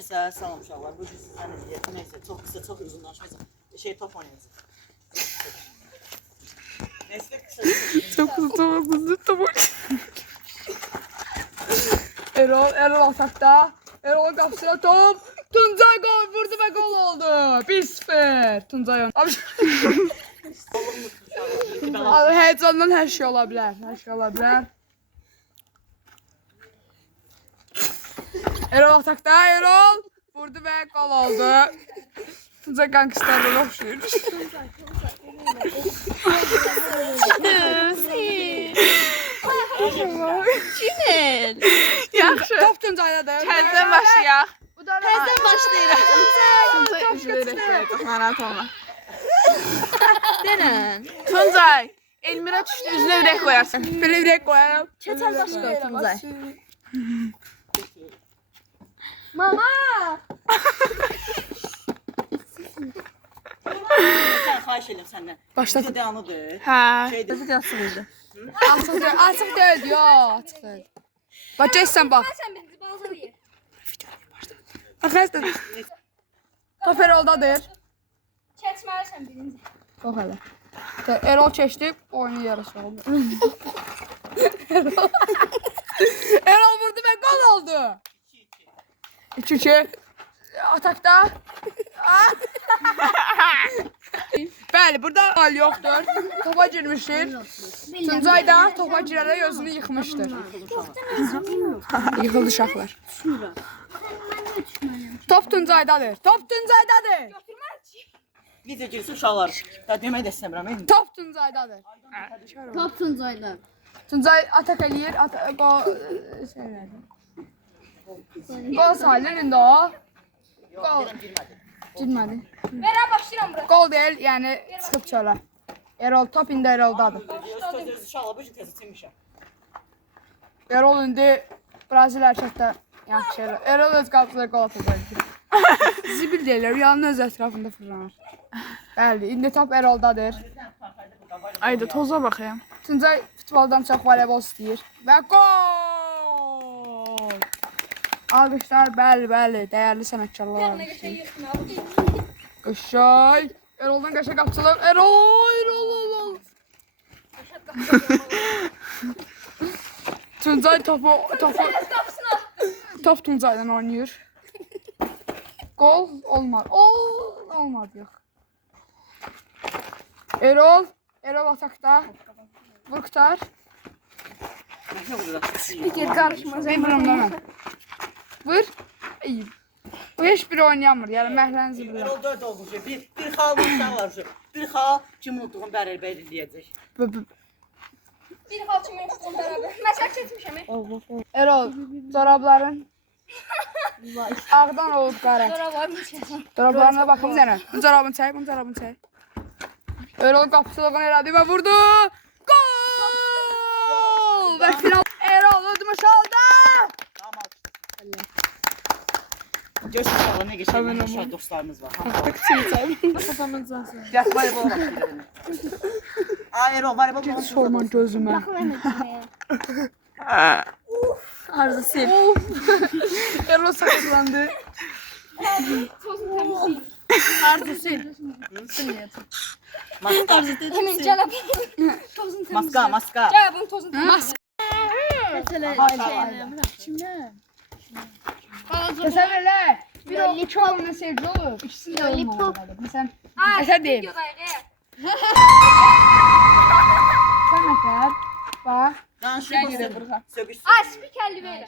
Herkese salam uşaqlar. Bu gün sizdən izləyəcəm. Neyse, çox uzunlaşmayacaq. Top oynayacağıq. Neyse, kısa. Çok uzun top Erol atakta. Erol kapsıyor top. Tuncay gol vurdu ve gol oldu. 1-0. Tuncay on. Abi heyecandan her şey olabilir. Her şey olabilir. Erol atakta. Erol vurdu ve gol oldu. Tuncay gangsterlere okşuyor. Günel. Yaxşı. Top Tuncaydadır. Təzədən başlayaq. Təzədən başlayırıq. Tuncay Tuncay narahat olma. Denən. Tuncay, Elmira düşdü, üzünə ürək qoyarsın. Belə ürək qoyarım. Keçən başqa Tuncay. Mama! Sən xahiş edirəm səndən. Başla. Video devamıdır. Hə. Şeydir. Videosuydu. Açıq deyil, yox, açıq deyil. Bax, geçsən bax. Sen bizi balzara ye. Baxasın. Top Eroldadır. Keçməlisən birinci. Bax hələ. Erol keçdi, oyunu yarısı oldu. Erol vurdu və gol oldu. 2-2. Atakda. Bəli, burada gol yoxdur. Topa girmişdir. Tuncay da topa girərək özünü yıxmışdır. Yıxıldı uşaqlar. Top Tuncaydadır. Top Tuncaydadır. Video girsin uşaqlar. Da demək də istəmirəm. Top Tuncaydadır. Top Tuncay'da. Tuncay atak eləyir. Gol Gol sayılır indi o. Gol. Girmədi. Verə başlayıram bura. Gol deyil, yəni çıxıb çölə. Erol top indi Eroldadır. Öz uşaqlar bu gün təzə çəkmişəm. Erol indi Brazil hərəkətdə yaxşı elə. Erol öz qapısına gol atacaq. Zibil deyirlər, yanın öz ətrafında fırlanır. Bəli, indi top Eroldadır. Ayda toza baxayım. Tuncay futboldan çox voleybol istəyir. Və gol! Alqışlar, bəli, dəyərli sənətkarlar. Qəşəng. Eroldan qəşəng qapçılıq. Erol. Tuncay top Tuncay'dan oynayır. Gol olmadı. Olmadı yox. Erol atakda. Vur Qurtar. Spiker Qarışmaz. Vururam da mən. Vur. İyi. Bu heç biri oynayamır. Yəni məhrənizi bilir. Erol 4 olmuş. Bir xal uşaqlar şu. Bir xal kim unutduğum Bərəl bəy deyəcək. Bir halçımın tutun beraber. Məsəl keçmişəm. Erol, corabların ağdan olub qara. Sonra var mı çəkəm? Corablarına baxın sənə. Bu corabını çək. Erol qapçılığını elədi və vurdu. Gol! Və final Erol udmuş oldu. Görüşürüz uşaqlar, nə geçən uşaq dostlarımız var. Gəl, voleybol başlayalım. Erol, voleybol başlayalım. Sorman gözümə. Arzu sil. Erol sakatlandı. Tozun təmizliyim. Arzu sil. Maska. Emin gələm. Tozun təmizliyim. Maska. Gəl bunun tozun təmizliyim. Təsəvvür elə. Bir o iki oyunda sevgili olur. İkisini də olmalı. Məsələn, məsəl deyim. Sən nətər? Bax. Söküşsün. Ay, spikerli verin.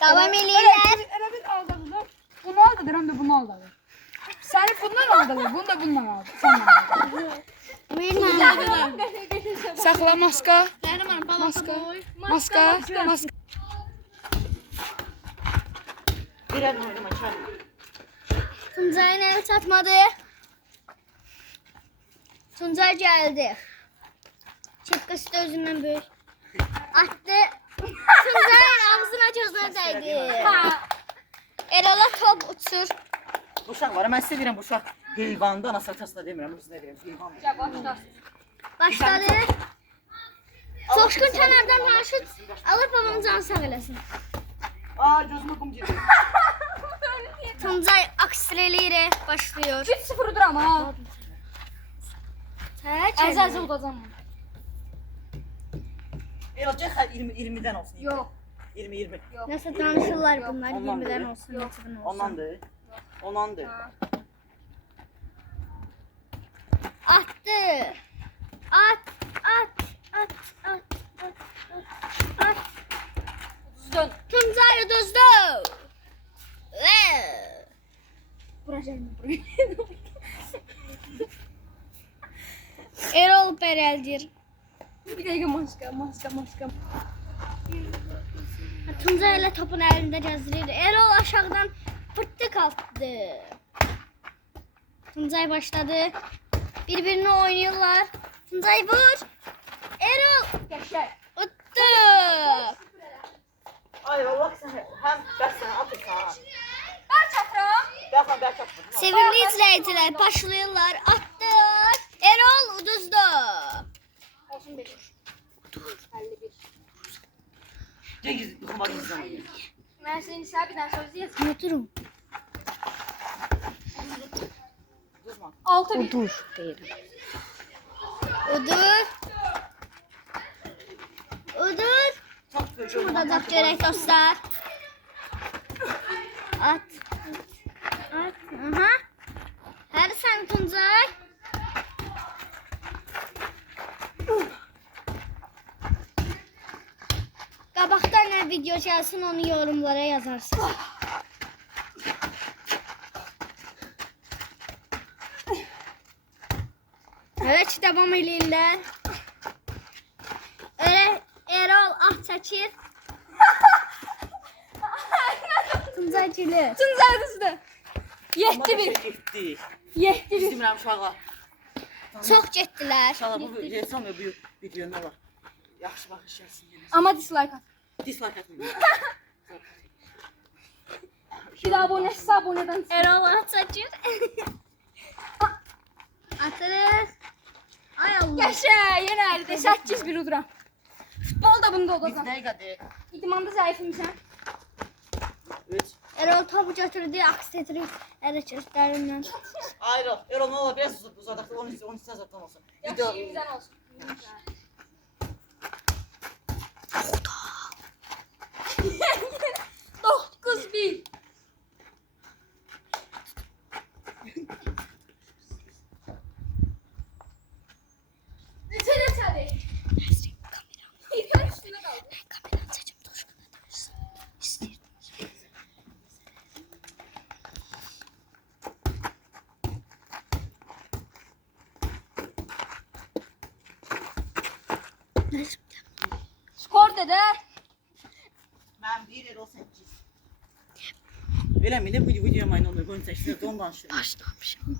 Davam eləyirlər. Elə bir aldadır. Bunu aldadır, həm də bunu aldadır. Səni bundan aldadır, bunu da bundan aldadır. Sənlə aldadır. Saxla maska. Maska. Birər oynama, çağırma. Tuncay'ın evi çatmadı. Tuncay geldi. Şapkası da özünden büyük. Attı. Tuncay'ın ağzına gözüne değdi. Erol'a top uçur. Bu uşaq var, mən sizə deyirəm bu uşaq heyvandı, anası atasına demirəm, bu sizə deyirəm, heyvandı. Başladı. Coşkun kənardan paraşüt alıb babamın canı sağ eləsin. Aa gözüme kum girdi. Tuncay aksireliyle başlıyor. 3-0'dır ama. Əzəzə udacam. Erol çək 20'den olsun. Yox. 20. Nasıl danışırlar bunlar Ondan 20'den beri. olsun, 30'dan olsun. Ondandır. Ondandır. Attı. At. Dön. Tuncay uduzdu. Erol Pereldir. Bir dəqiqə maska. Tuncay ile topun elinde gezdirir. Erol aşağıdan fırtık attı. Tuncay başladı. Birbirini oynuyorlar. Tuncay vur. Erol Qəşəng. attı. Ay Allah sen hem ben atırsan. Bəl çatıram. Ben atırsan. Sevimli izleyiciler başlıyorlar. Attı. Erol uduzdu. Olsun 5. 51. Cengiz kuma gizlen. Mən seni səbirdən söz deyəcəm. Oturun. Kızma. 6-1. Udur. Çok böyle. Udacak görək dostlar. At. Aha. Her sen Tuncay. Qabaqda nə video gəlsin onu yorumlara yazarsın. Evet devam eləyirlər. Erol ah çəkir. Tuncay gülür. Tuncay düzdür. 7-1. Gitti. 7-1. İstemiyorum uşağa. Çox getdilər. İnşallah bu ressam ya bu videoda var. Yaxşı baxış gəlsin yenə. Amma dislike at. Dislike atmayın. Bir daha abonəşsə abonədən. Erol ah çəkir. Atırıq. Ay Allah. Qəşəng, yenə əldə 8-1 uduram. Futbol da bunda Biz olacaq. nə qədər? İdmanda zəifimsən. 3. Erol topu götürdü, aksiyetrik hərəkətlərindən. Ayrıl. Erol ne olur biraz uzadak 13 zaten olsun. Yaxşı, 20-dən olsun. 9-1. Neçə? İlkan üstünə qaldı. Kameranı çəkim, Toşqana danışsın. İstəyirdim. Skor dedə. Ben 1 Erol 8. Öyle mi? Ne bu videoya mayın olur? Bunu çəksin. Ondan danışıyorum. Başlamışım.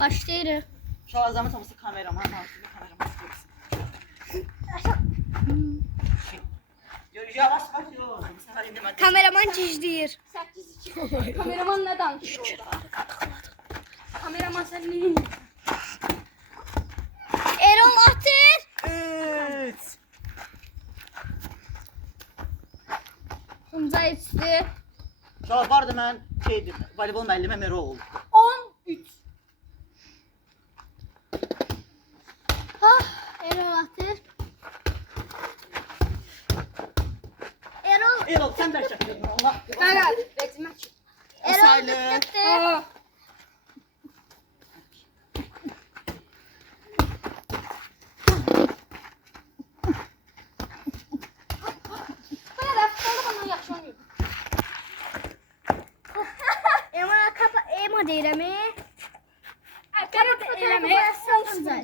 Başlayırıq. Şu an zahmet olmasa kameraman. Kameraman istiyorsun. Yavaş bak yok. Bu sefer indim. Kameraman gizləyir. 8-2. Kameraman nə danışır orada? Kameraman sən neyin? Erol atır. 3. Tuncay üstü. Şu an vardı ben şeydim. Voleybol müəllimim Erol oldu. 13. Erol atır. Erol. Erol sen de çektin. Allah. Qaqa, rəcimək. Erol Asaylı. tuttu. Aa. Bana da futbolda bana yaxşı oynayır. Ema deyirəm. Qərət eləmə. Tuncay.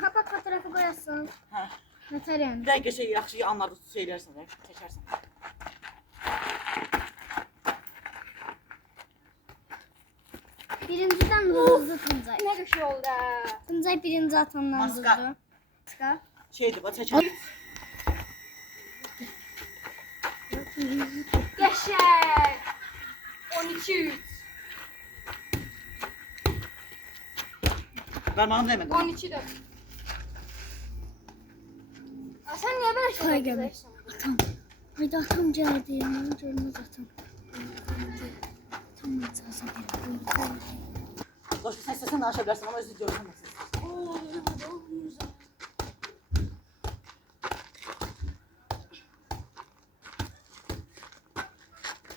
Kapak fotoğrafı koyasın. Ha. Yeter yani. Bir dakika şey yaxşı anlarda söylersin. Çekersin. Birinciden hızlı Tuncay. Nə qəşəng oldu. Tuncay birinci atandan Maska. hızlı. Maska. Şeydi bak çeker. Qəşəng. 12-3. Parmağım demedim. 12-4. Sən niyə belə şey Kay gəmi. yapıyorsun? Ay da atam geldi. Görmez atam. Tam lazım. Dostum, sen istəsən danışa bilərsən, amma özü görməsin.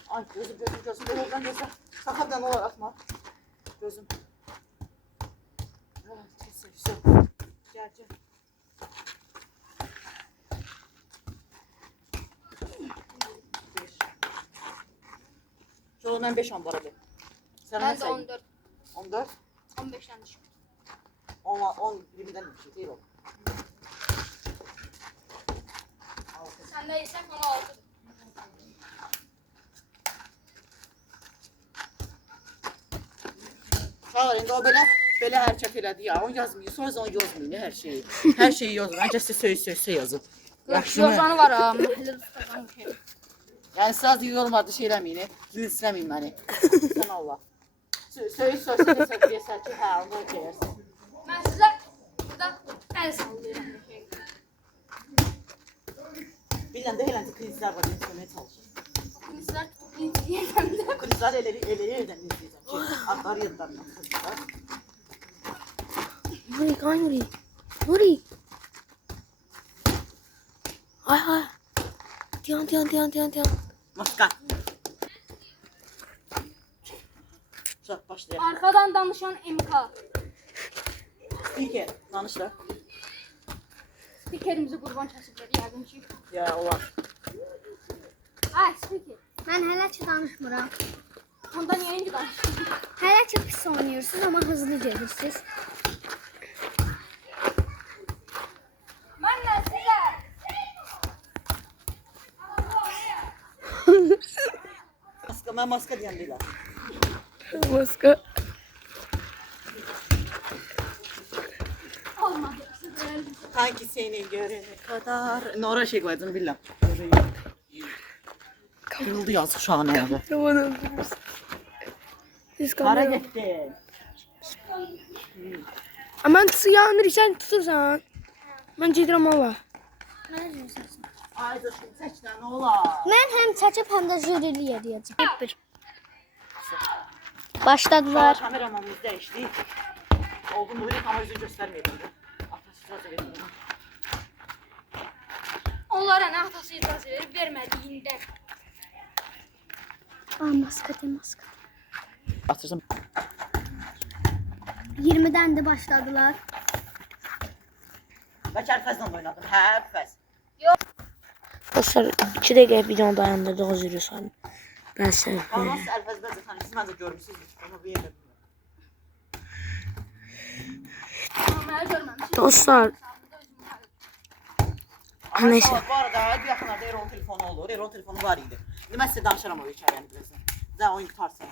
Ay, gözüm. Oradan gözüm. Saxabdan olar atma. Gözüm. Все. Gel. Şuradan 5 an var abi. Sen Ben ne de sayın? 14. 14? 15'ten düşün. 10 birinden bir şey değil o. Sen de yesek ama 6. Sağ ol, indi o belə hərəkət elədi ya. O yazmıyor, sonra onu yazmıyor hər şeyi. Hər şeyi yazmıyor. Ancaq size söz yazıb. Yaxşı mı? Yozanı var ha. Mahalle tutan şey. Yəni siz yorulmadı şey eləməyin, gülsünəməyin məni. Sən Allah. Söz deyəsən ki, hə, onu deyərsən. Ben size burada el sallıyorum. Bilən də eləncə krizlər var, izləməyə çalışır. Kızlar yiyeceğim de. Krizlər elə evdən izləyəcəm ki, adları yadlarından krizlər. Nuri, kan Nuri. Nuri. Ay. Tiyan. Maska. Çak, başlayalım. Arkadan danışan MK. Speaker, danış da. Spikerimizi kurban kesipler yardım ki. Ya, olar. Ay spiker. Ben hələ ki danışmıram. Ondan yayıncı danışın. Hələ ki pis oynuyorsunuz ama hızlı gelirsiniz. Ben de size. Maska, mən maska deyən deyiləm. Maska. Olmadı. Sanki seni görene kadar... Nora şey koydum bilmem. Kırıldı yazık şu an ayağı. Tamam öldürürüz. Biz Kara kamera. gitti. Aman ya Nuri sen tutursan. Ben gedirəm Allah. Ay dostum seçten ne olar? Mən həm çəkib, həm də jürili edəcəm. Hep bir. Başladılar. Kameramamız değişti. Oldu mu ama yüzünü göstermeyelim. Atası da verelim. Onlara ne atası itiraz verip vermediğinden. Maska de maska. Atırsın. 20'den de başladılar. Belki Erfez'le oynadım. He Erfez. Dostlar 2 dəqiqə video dayandırdıq özür dilərim. Ben sen. Ama nasıl Erfez'de zaten siz ben de görmüşsünüz. Onu bir yere Ama ben görmemişim. Dostlar Ama Neyse. bu arada bir yakınlarda Erol telefonu olur. Erol telefonu var idi. Ben size danışaram o hikayeni birazdan. Daha oyun tutarsan.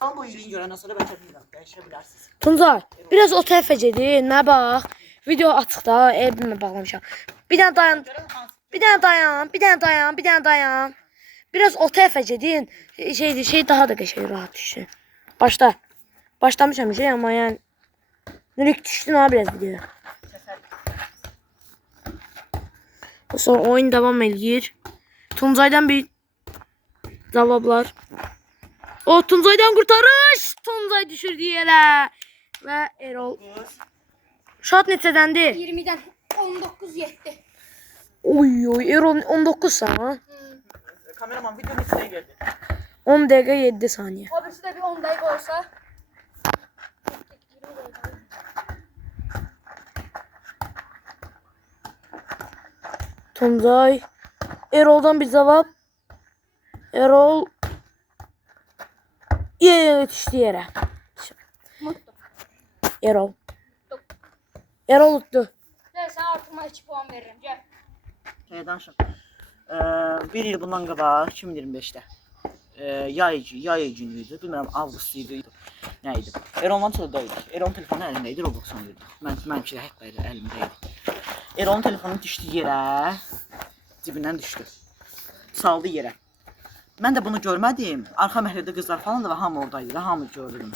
Ama bu iyiliğini görenden sonra belki bilmiyorum. Değişebilirsiniz. Tuncay biraz o təfəcədir. Nə bax. Video açıqda evimə bağlamışam. Bir dənə dayan. Bir dənə dayan. Biraz o təfəcədin. Şey daha da qəşəng rahat düşsün. Başla. Başlamışam şey amma yəni. Nürük düşdün ha biraz video. Sonra oyun devam edir. Tuncay'dan bir cevaplar. O Tuncay'dan kurtarış. Tuncay düşürdü yere. Ve Erol. Şat neçədəndi? 20'den 19 yetti. Oy Erol 19 sana. Kameraman videonun içine girdi. 10 dəqiqə 7 saniye. O birisi de bir 10 dakika olsa. Tuncay. Erol'dan bir cevap. Erol. Yetişti yere. Mutlu. Erol. Erol uttu. Ben sana artıma 2 puan veririm. Gel. Danışın. Bir yıl bundan qabaq 2025'te. Yay günüydü. Bilmirəm avqust idi. Nə idi? Erol'dan çoxdaydı. Erol'un telefonu əlindəydi, Roblox oynayırdı. Mənimki də hətta əlimdəydi. Erol'un telefonu düşdü yerə. Cibindən düşdü. Saldı yerə. Mən də bunu görmədim. Arxa məhəllədə qızlar falan da və hamı oradaydı. Hamı gördü bunu.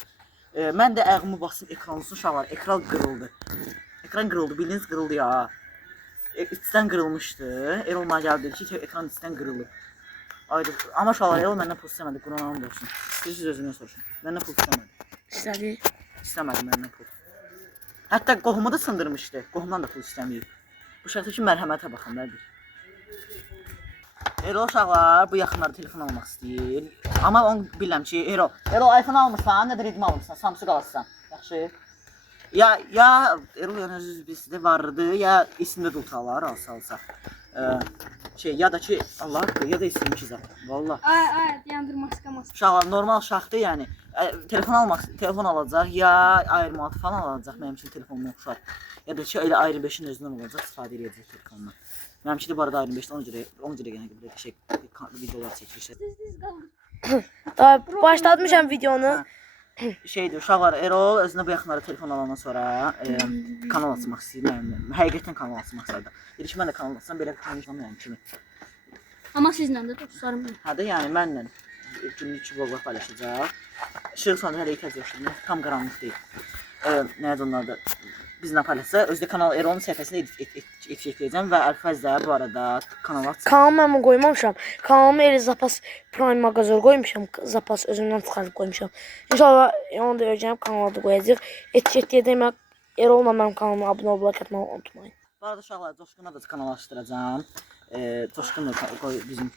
Mən də ayağımı basıb ekranın uşaqlar. Ekran qırıldı. Ekran qırıldı. Bildiniz qırıldı ya. içdən qırılmışdı. Erol mənə gəldi dedi ki, ekran içdən qırılıb. Aydı. Amma uşaqlar Erol məndən pul istəmədi, Qur'anın olsun. İstəyirsiniz özündən soruşun. Məndən pul istəmədi. İstədi. İstəmədi məndən pul. Hətta qohumu da sındırmışdı. Qohumdan da pul istəməyib. Bu şəxsi mərhəmətə baxın da bir. Erol uşaqlar bu yaxınlarda telefon almaq istəyir. Amma onu bilirəm ki, Erol iPhone almırsan, nə də Redmi almırsan, Samsung alırsan. Yaxşı. Ya Erol yəni özünüz bizdə vardı, ya isimdə dultalar alsa. Ya da ki Allah haqqı, ya da isim ki zat. Vallahi. Ay, dayandır maska. Uşaqlar normal uşaqdır, yəni telefon alacaq, ya ayırma falan alacaq, mənim üçün telefonum oxşar. Ya da ki elə ayrı 5-in özündən olacaq, istifadə edəcək telefondan. Mənim üçün də bu arada ayrı 5-dən ona görə yenə belə videolar çəkirsən. Daha başlatmışam videonu. Şeydir, uşaqlar Erol özünə bu yaxınlarda telefon alandan sonra kanal açmaq istəyir. Həqiqətən kanal açmaq istəyir. Dedi ki, mən də kanal açsam belə konuşmam yəni kimi. Amma sizlə də dostlarım. Hə də yəni mənlə günlük vloglar paylaşacaq. İşıq sonunda hələ ehtiyac yoxdur. Tam qaranlıq deyil. Nədir onlar da bizlə paylaşsa, özdə kanal Erol'un səhifəsində etiketləyəcəm və Əlfəz də bu arada kanala açsın. Kanalımı mən qoymamışam. Kanalımı elə Zapas Prime mağazaya qoymuşam. Zapas özümdən çıxarıb qoymuşam. İnşallah onu da öyrənib kanala da qoyacağıq. Etiketləyəcəm. Erol'la mənim kanalıma abunə olub like atmağı unutmayın. Bu arada uşaqlar Coşquna da kanal açdıracağam. Coşqun da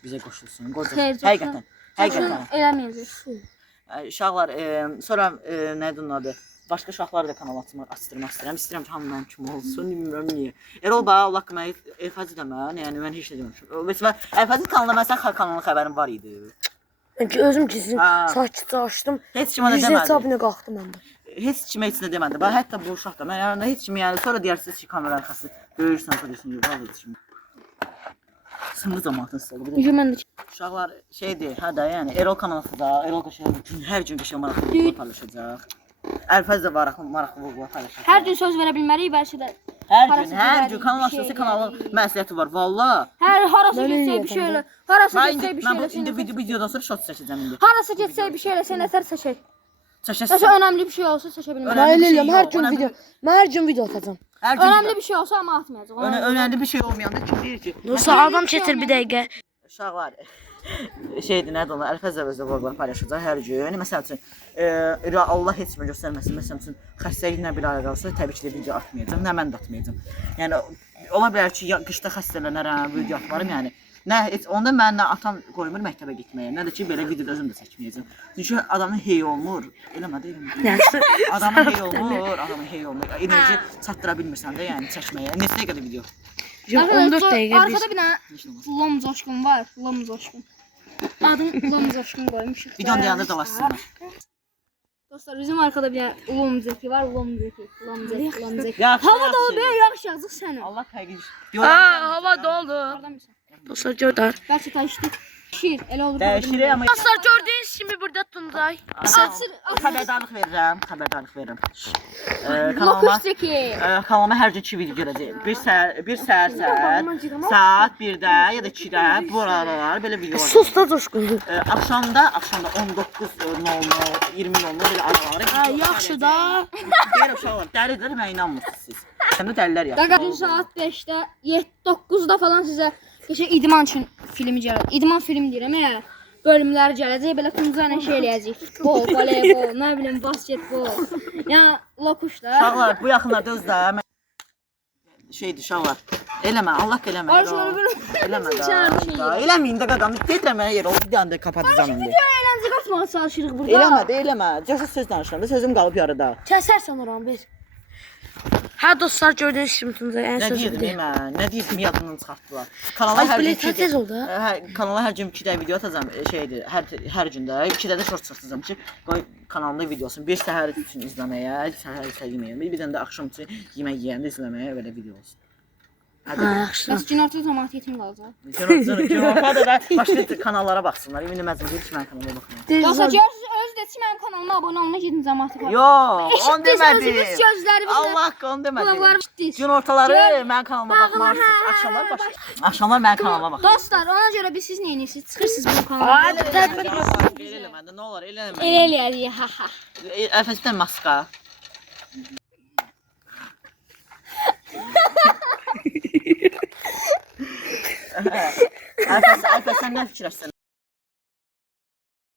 bizə qoşulsun. Həqiqətən. Eləməyəcək. Uşaqlar sonra nədir onun adı? Başqa uşaqları da kanal açdırmaq istəyirəm. İstəyirəm ki, hamı mənim kimi olsun. Bilmirəm niyə. Erol bax, Allah mənə Əlfəzi də mən, yəni mən heç nə deməmişəm. Məsələn, Əlfəzin kanalında mənim kanalının xəbərim var idi. Çünki özüm gizlin sakitcə açdım. Heç kimə də demədim. hesabına qalxdım mən də. Heç kimə heç nə demədi. Bax, hətta bu uşaq da mən yəni heç kim yəni sonra deyərsiniz ki, kamera arxası böyürsən, deyirsən, vallahi şimdi. Sınır zamanın solu. Mən də Uşaqlar şeydir, hə də yəni Erol kanalı da, Erol qəşəng hər gün qəşəng maraqlı videolar paylaşacaq. Əlfəz də maraqlı videolar paylaşacaq. hər gün söz verə bilməliyik, bəlkə də. Hər gün kanal açılsa kanalın məsuliyyəti var, valla. Harasa getsək bir şeylə, harasa getsək bir Mən bu şeylə. indi videodan sonra short çəkəcəm indi. Harasa getsək bir şeylə sən əsər seçək. Çəkəsən. Məsələn, önəmli bir şey olsa seçə bilmərəm. Önəmli Mən bir şey eləyəm hər gün yox, video. Mən hər gün video atacağam. Hər gün Önəmli bir şey olsa amma atmayacaq. önəmli bir şey olmayanda kim deyir ki? Dostlar adam çetir bir dəqiqə. Uşaqlar şeydir, nədir onlar? Əlfəz də özü vloglar paylaşacaq hər gün. Məsəl üçün Allah heç kimə göstərməsin. Məsəl üçün xəstəliklə bir arada qalsa təbii ki də video atmayacağam. Nə mən də atmayacağam. Yəni ola bilər ki, qışda xəstələnərəm, video atmarım yəni. Onda mən nə atam qoymur məktəbə getməyə, nə də ki belə video özüm də çəkməyəcəm. Çünki adamın hey olmur. Eləmədi. Adamın hey olmur. Enerji çatdıra bilmirsən də yəni çəkməyə. Neçə dəqiqədə video? 14 dəqiqə bir. Arkada bir dənə Lom Coşqun var. Lom Coşqun. Adını Lom Coşqun qoymuşuq. Videonun yanında dolaşsınlar. Dostlar bizim arkada bir dənə Lom Zeki var. Lom Zeki. Yaxşı. Hava dolu belə yağış yağacaq sənin. Allah həqiqi. Hava doldu. Hardan bilirsən? Dostlar gördülər. Bəlkə taşdı. Şir, elə olur. Dəyişir amma Dostlar gördüyünüz kimi burada Tuncay. xəbərdarlıq verirəm. Lokuş Zeki. Kanalıma hər gün 2 video gələcək. Bir səhər saat 1-də ya da 2-də bu aralar belə video var. Sus da Coşqun. Axşamda 19:00, 20:00 belə araları. Yaxşı da. Deyirəm uşaqlar, dəlidir, mən inanmırsınız siz. Sən də dəlilər ya. Dəqiq saat 5-də, 9-da falan sizə keçək idman üçün filmi gəlir. İdman film deyirəm, bölümləri gələcək, belə Tuncay ilə şey eləyəcək. Futbol, voleybol, nə bilim, basketbol. Yəni lokuşda. Uşaqlar, bu yaxınlarda özdə şeydir uşaqlar. Eləmə, Allah eləmə. Eləmə də. Eləməyin də qadam. Deyirəm mənə yer oldu, bir dənə də kapatacağam indi. Əyləncə qaçmağa çalışırıq burada. Eləmə. Cəsur söz danışıram. Sözüm qalıb yarıda. Kəsərsən oranı bir. Hə dostlar gördüyünüz kimi Tuncay ən Nə sözü deyirdim deyir. mən? Nə deyirdim yadımdan çıxartdılar. Kanala Ay hər bilet gün tez oldu. Kanala hər gün 2 də video atacağam. Şeydir, hər gündə 2 də short çıxacağam ki, qoy kanalımda videosun. Bir səhər üçün izləməyə, səhər isə yeməyə, bir dənə də axşam üçün yemək yeyəndə izləməyə belə video olsun. Hadi. Yaxşı. Bəs günorta cəmaətin qalacaq. Günortada da başqa kanallara baxsınlar. Ümumi məcbur deyil ki, mən kanala baxmıram. Yoxsa görürsünüz, özü də ki, mənim kanalıma abunə olma, gedin cəmaətə baxın. Yox, onu demədim. Özünüz gözlərimiz Allah haqqı onu demədim. Qulaqlarım şitdir. Günortaları mənim kanalıma baxmarsınız. Axşamlar başqa. Axşamlar mənim kanalıma baxın. Dostlar, ona görə biz siz nə edirsiniz? Çıxırsınız bu kanala. Belə eləməndə nə olar? Elə eləməyin. Elə eləyərik, ha ha. Əfəsdən maska. Alper, sən nə fikirləşsən?